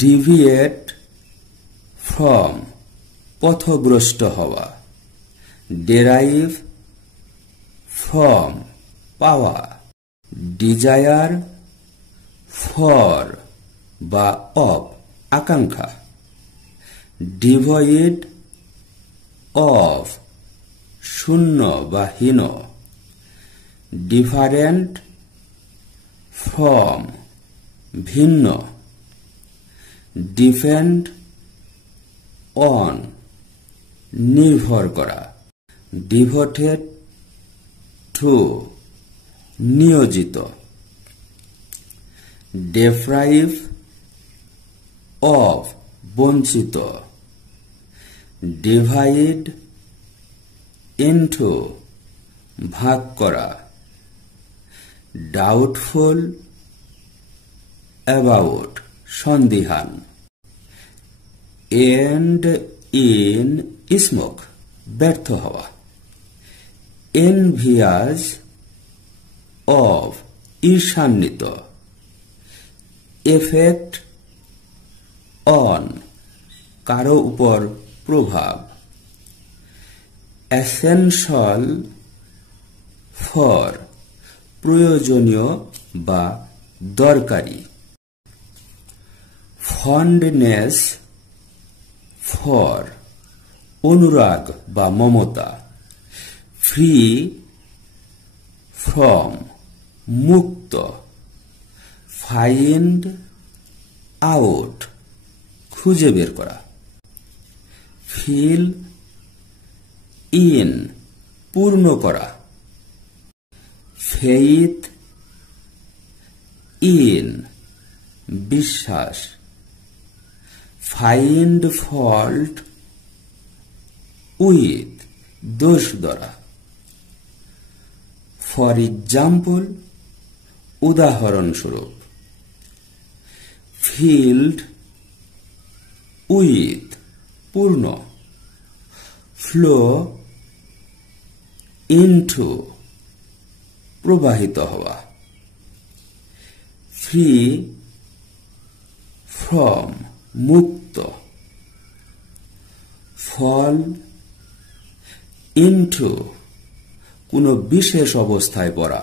Deviate from পথভ্রষ্ট হওয়া, derive from পাওয়া, ডিজায়ার ফর বা অফ আকাঙ্ক্ষা, ডিভয়েড অফ শূন্য বা হীন, ডিফারেন্ট ফ্রম ভিন্ন, ডিপেন্ড অন নির্ভর করা, ডিভোটেড টু নিয়োজিত, ডেপ্রাইভ অফ বঞ্চিত, ডিভাইড ইনটু ভাগ করা, ডাউটফুল অ্যাবাউট সন্দিহান, এন্ড ইন স্মোক ব্যর্থ হওয়া, এনভিয়াস অফ ঈর্ষান্বিত, এফেক্ট অন কারো উপর প্রভাব, এসেনশাল ফর প্রয়োজনীয় বা দরকারি, ফন্ডনেস ফর অনুরাগ বা মমতা, ফ্রি ফ্রম মুক্ত, ফাইন্ড আউট খুঁজে বের করা, ফিল ইন পূর্ণ করা, ফেইথ ইন বিশ্বাস, ফাইন্ড ফল্ট উইথ দোষ ধরা, ফর এক্সাম্পল উদাহরণস্বরূপ, ফিল্ড উইথ পূর্ণ, ফ্লো ইনটু প্রবাহিত হওয়া, ফ্রি ফ্রম মুক্ত, ফল ইনটু কোনো বিশেষ অবস্থায় পড়া।